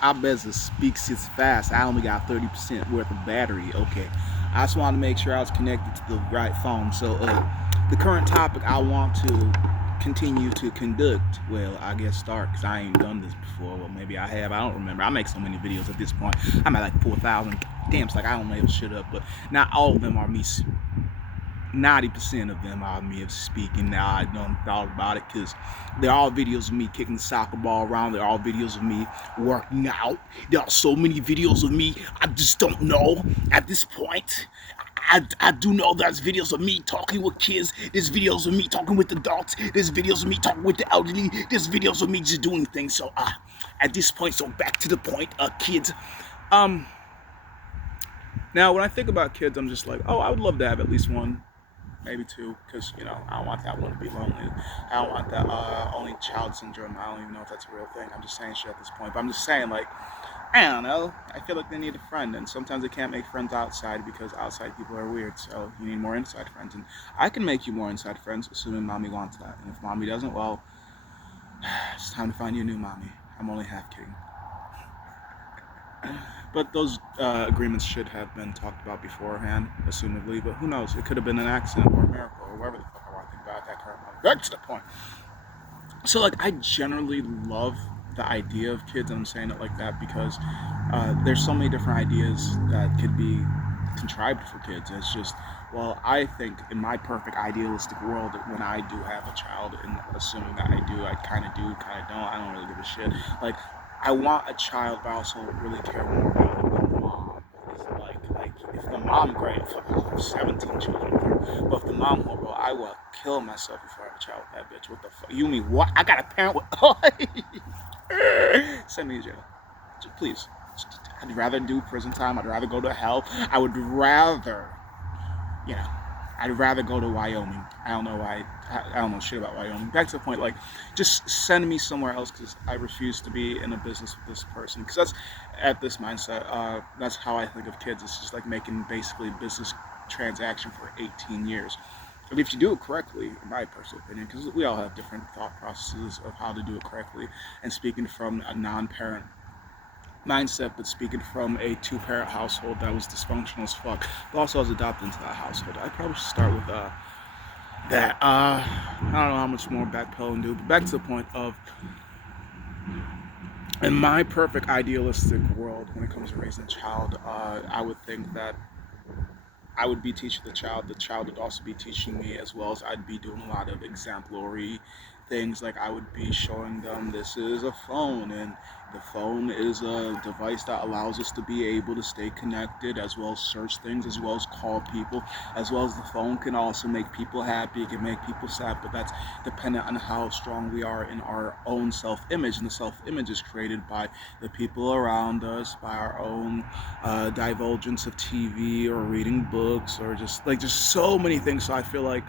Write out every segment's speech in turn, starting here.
I better speaks as fast. I only got 30% worth of battery. Okay. I just wanted to make sure I was connected to the right phone. So, the current topic I want to continue to conduct, well, I guess start, because I ain't done this before. Well, maybe I have. I don't remember. I make so many videos at this point. I'm at like 4,000. Damn, it's like I don't make shit up, but not all of them are me 90% of them are me of speaking. Now I done thought about it because they're all videos of me kicking the soccer ball around. They're all videos of me working out. There are so many videos of me. I just don't know at this point. I do know there's videos of me talking with kids. There's videos of me talking with adults. There's videos of me talking with the elderly. There's videos of me just doing things. So at this point, so back to the point, kids. Um, Now when I think about kids, I'm just like, oh, I would love to have at least one, maybe two, because I don't want that one to be lonely. I don't want that only child syndrome. I don't even know if that's a real thing. I'm just saying shit at this point. But I'm just saying, like, I don't know. I feel like they need a friend, and sometimes they can't make friends outside because outside people are weird. So you need more inside friends, and I can make you more inside friends, assuming mommy wants that. And if mommy doesn't, well, it's time to find you a new mommy. I'm only half kidding. But those agreements should have been talked about beforehand, assumedly. But who knows? It could have been an accident or a miracle or whatever the fuck I want to think about at that current moment. That's the point. So, like, I generally love the idea of kids, and I'm saying it like that because there's so many different ideas that could be contrived for kids. It's just, well, I think in my perfect idealistic world, when I do have a child, and assuming that I do, I kind of do, kind of don't, I don't really give a shit. Like, I want a child, but I also really care more about the mom. It's like if the mom, great, fuck, I have 17 children with her, but if the mom, oh, bro, I will kill myself before I have a child with that bitch. What the fuck? You mean what? I got a parent with. Send me to jail. Please. I'd rather do prison time. I'd rather go to hell. I would rather, you know, I'd rather go to Wyoming. I don't know why. I don't know shit about Wyoming. Back to the point, like, just send me somewhere else because I refuse to be in a business with this person. Because that's at this mindset. That's how I think of kids. It's just like making basically a business transaction for 18 years. And if you do it correctly, in my personal opinion, because we all have different thought processes of how to do it correctly, and speaking from a non-parent mindset, but speaking from a two-parent household that was dysfunctional as fuck, but also I was adopted into that household. I probably should start with that. I don't know how much more backpedaling do, but back to the point of, in my perfect idealistic world, when it comes to raising a child, I would think that I would be teaching the child. The child would also be teaching me, as well as I'd be doing a lot of exemplary things. Like I would be showing them this is a phone, and the phone is a device that allows us to be able to stay connected, as well as search things, as well as call people, as well as the phone can also make people happy. It can make people sad, but that's dependent on how strong we are in our own self-image, and the self-image is created by the people around us, by our own divulgence of TV or reading books or just so many things. So I feel like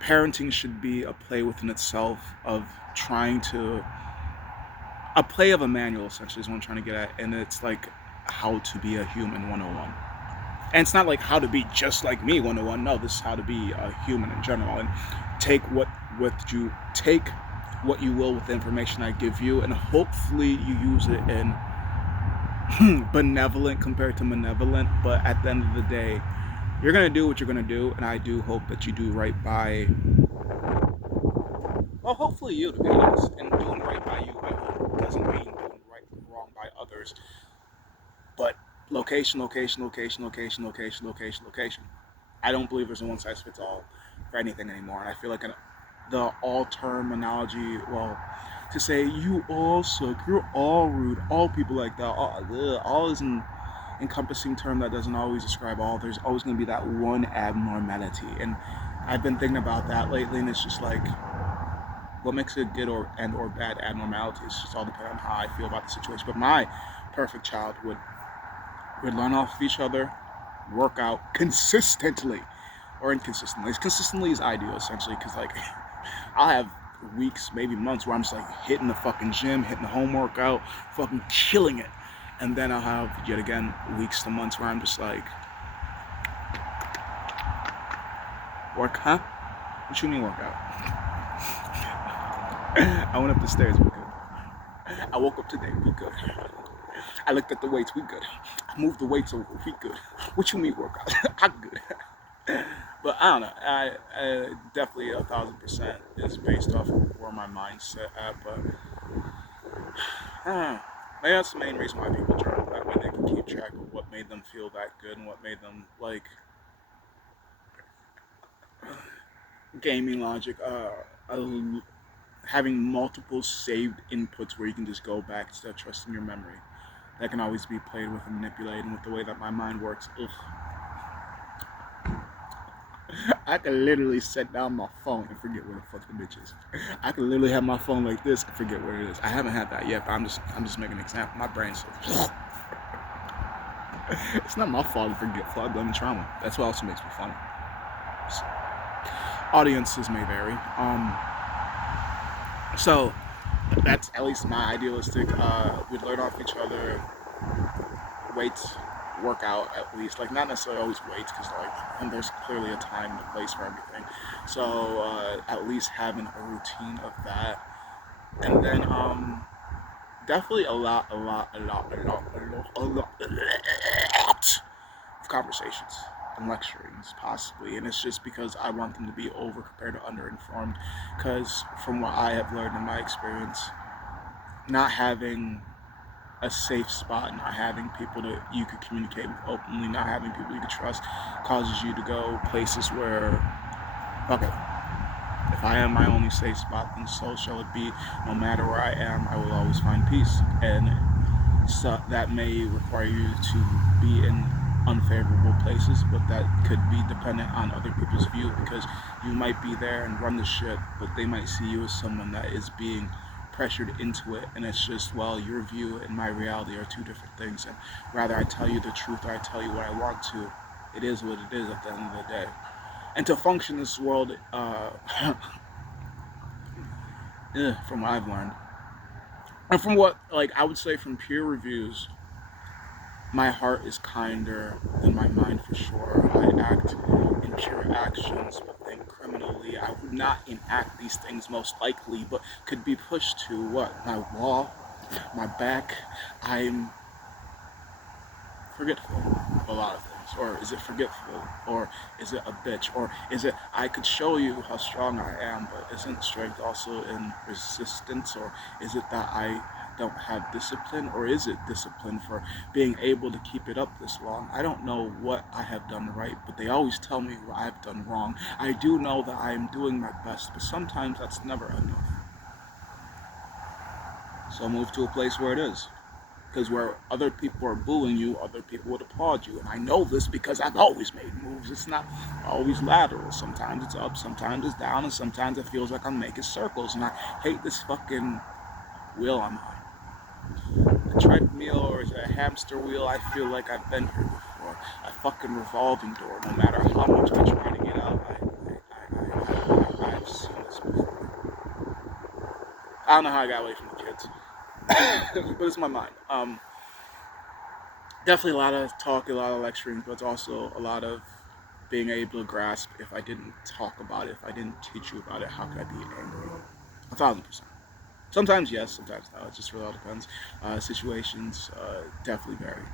parenting should be a play within itself of trying to a play of a manual essentially is what I'm trying to get at, and it's like how to be a human 101. And it's not like how to be just like me 101. No, this is how to be a human in general, and take what you will with the information I give you, and hopefully you use it in benevolent compared to malevolent. But at the end of the day, you're gonna do what you're gonna do, and I do hope that you do right by. Well, hopefully you, to be honest, and doing right by you, I hope doesn't mean doing right wrong by others, but location, location, location, location, location, location, location. I don't believe there's a one size fits all for anything anymore, and I feel like the all terminology, well, to say you all suck, you're all rude, all people like that, all is an encompassing term that doesn't always describe all. There's always going to be that one abnormality, and I've been thinking about that lately, and it's just like, what makes it good or bad abnormality? It's just all dependent on how I feel about the situation. But my perfect child would learn off of each other, work out consistently or inconsistently. As consistently as I do, essentially, because like I'll have weeks, maybe months, where I'm just like hitting the fucking gym, hitting the home workout, fucking killing it, and then I'll have yet again weeks to months where I'm just like, work, huh? What you mean workout? I went up the stairs. I woke up today, we good. I looked at the weights, we good. I moved the weights over, we good. What you mean workout? I'm good. But I don't know. I definitely 1,000% is based off of where my mindset at. But maybe that's the main reason why people journal. That way they can keep track of what made them feel that good and what made them like gaming logic. Having multiple saved inputs where you can just go back instead of trusting your memory. That can always be played with and manipulated. And with the way that my mind works, ugh. I can literally set down my phone and forget where the fuck the bitch is. I can literally have my phone like this and forget where it is. I haven't had that yet, but I'm just making an example. My brain's so it's not my fault to forgetful. I blame trauma. That's what also makes me funny. So, audiences may vary. So that's at least my idealistic. We'd learn off each other. Weights, workout at least. Like not necessarily always weights, because like and there's clearly a time and a place for everything. So at least having a routine of that, and then definitely a lot of conversations and lecturings possibly, and it's just because I want them to be over compared to under informed, because from what I have learned in my experience, not having a safe spot, not having people that you could communicate with openly, not having people you could trust, causes you to go places where, okay, if I am my only safe spot, then so shall it be. No matter where I am, I will always find peace. And so that may require you to be in unfavorable places, but that could be dependent on other people's view, because you might be there and run the shit, but they might see you as someone that is being pressured into it, and it's just, well, your view and my reality are two different things, and rather I tell you the truth or I tell you what I want to, it is what it is at the end of the day. And to function in this world, from what I've learned, and from what, like, I would say from peer reviews, my heart is kinder than my mind for sure. I act in pure actions, but think criminally. I would not enact these things most likely, but could be pushed to what? My wall, my back. I'm forgetful of a lot of things. Or is it forgetful? Or is it a bitch? Or is it I could show you how strong I am, but isn't strength also in resistance? Or is it that I don't have discipline? Or is it discipline for being able to keep it up this long? I don't know what I have done right, but they always tell me what I've done wrong. I do know that I am doing my best, but sometimes that's never enough. So I move to a place where it is. Because where other people are booing you, other people would applaud you. And I know this because I've always made moves. It's not always lateral. Sometimes it's up, sometimes it's down, and sometimes it feels like I'm making circles. And I hate this fucking wheel I'm on. A treadmill or is it a hamster wheel? I feel like I've been here before. A fucking revolving door. No matter how much I try to get out, I've seen this before. I don't know how I got away from the kids. But it's my mind. Definitely a lot of talk, a lot of lecturing, but it's also a lot of being able to grasp. If I didn't talk about it, if I didn't teach you about it, how could I be angry? 1,000%. Sometimes yes, sometimes no. It just really all depends. Situations definitely vary.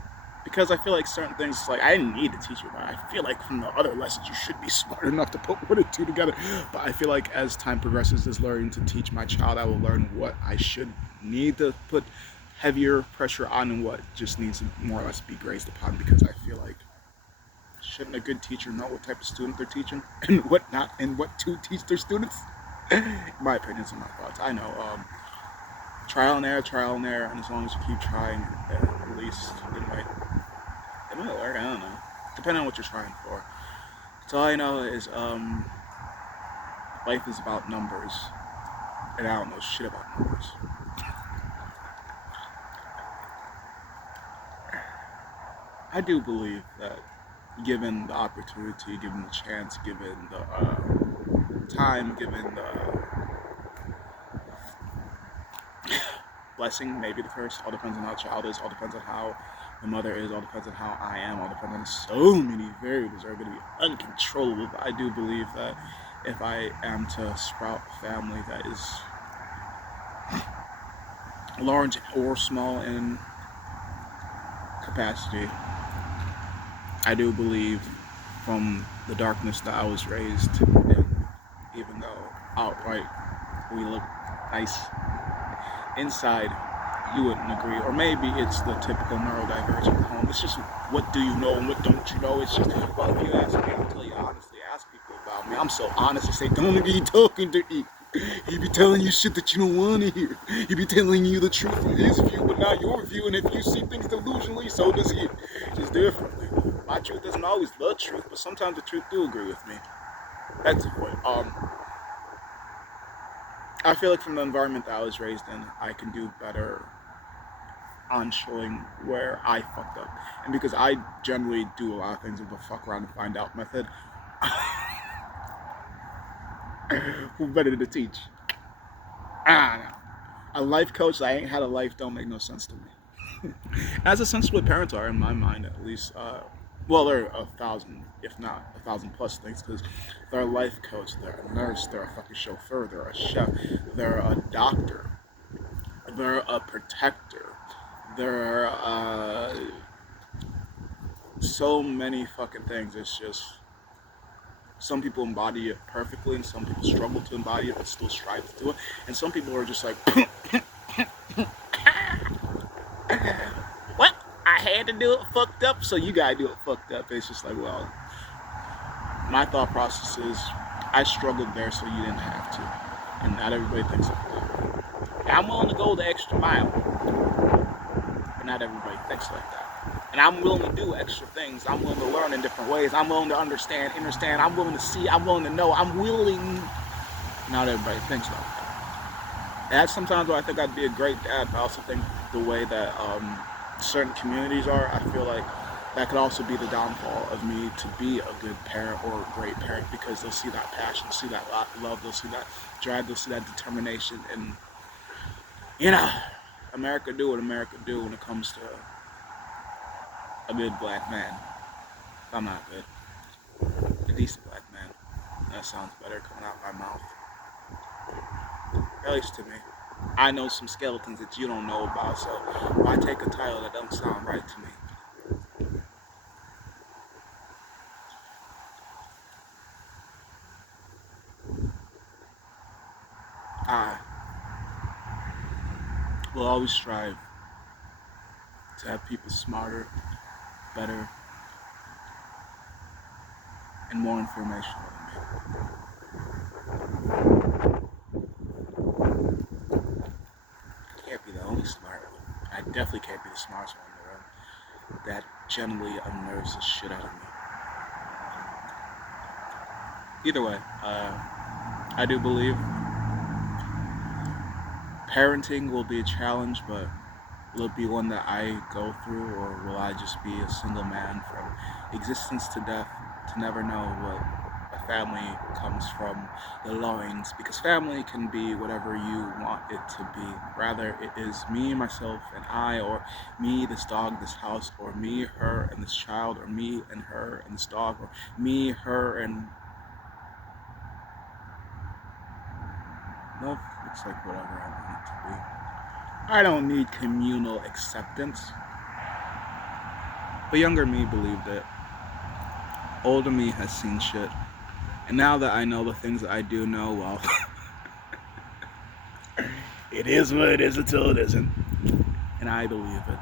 Because I feel like certain things, like I didn't need to teach you about it. I feel like from the other lessons, you should be smart enough to put one and two together. But I feel like as time progresses, as learning to teach my child, I will learn what I should need to put heavier pressure on and what just needs to more or less be grazed upon. Because I feel like shouldn't a good teacher know what type of student they're teaching and what not, and what to teach their students? My opinions and my thoughts. I know. Trial and error, and as long as you keep trying, at least it might work. I don't know. Depending on what you're trying for. So all I know is life is about numbers, and I don't know shit about numbers. I do believe that given the opportunity, given the chance, given the time, given the blessing, maybe the curse, all depends on how the child is, all depends on how the mother is, all depends on how I am, all depends on so many variables that are going to be uncontrollable. But I do believe that if I am to sprout a family that is large or small in capacity, I do believe from the darkness that I was raised in, even though outright we look nice inside, you wouldn't agree. Or maybe it's the typical neurodivergent home. It's just what do you know and what don't you know. It's just, well, if you ask me, I'll tell you honestly. Ask people about me. I'm so honest to say, don't be talking to me. He be telling you shit that you don't want to hear. He be telling you the truth from his view, but not your view. And if you see things delusionally, so does he. Just differently. My truth isn't always the truth, but sometimes the truth do agree with me. That's the point. I feel like from the environment that I was raised in, I can do better on showing where I fucked up. And because I generally do a lot of things with the fuck around and find out method, who better to teach? I don't know. A life coach that ain't had a life don't make no sense to me. That's essentially what parents are in my mind, at least. Well, they're 1,000, if not 1,000 plus things, because they're a life coach, they're a nurse, they're a fucking chauffeur, they're a chef, they're a doctor, they're a protector, they're so many fucking things. It's just some people embody it perfectly, and some people struggle to embody it but still strive to do it, and some people are just like, what? I had to do it fucked up, so you gotta do it fucked up. It's just like, well, my thought process is, I struggled there, so you didn't have to, and not everybody thinks like that. And I'm willing to go the extra mile, but not everybody thinks like that. And I'm willing to do extra things. I'm willing to learn in different ways. I'm willing to understand. I'm willing to see. I'm willing to know. I'm willing. Not everybody thinks like that. And that's sometimes why I think I'd be a great dad, but I also think the way that certain communities are, I feel like that could also be the downfall of me to be a good parent or a great parent, because they'll see that passion, see that love, they'll see that drive, they'll see that determination. And, you know, America do what America do when it comes to a good black man. I'm not good. A decent black man. That sounds better coming out my mouth. At least to me. I know some skeletons that you don't know about, so why take a title that don't sound right to me? I will always strive to have people smarter, better, and more informational than me. I can't be the only smart one. I definitely can't be the smartest one in the room. That generally unnerves the shit out of me. Either way, I do believe parenting will be a challenge, but will it be one that I go through, or will I just be a single man from existence to death to never know what a family comes from the loins? Because family can be whatever you want it to be. Rather, it is me, myself, and I, or me, this dog, this house, or me, her, and this child, or me and her and this dog, or me, her, and love. It's like whatever I want it to be. I don't need communal acceptance. But younger me believed it. Older me has seen shit. And now that I know the things that I do know, well, it is what it is until it isn't. And I believe it.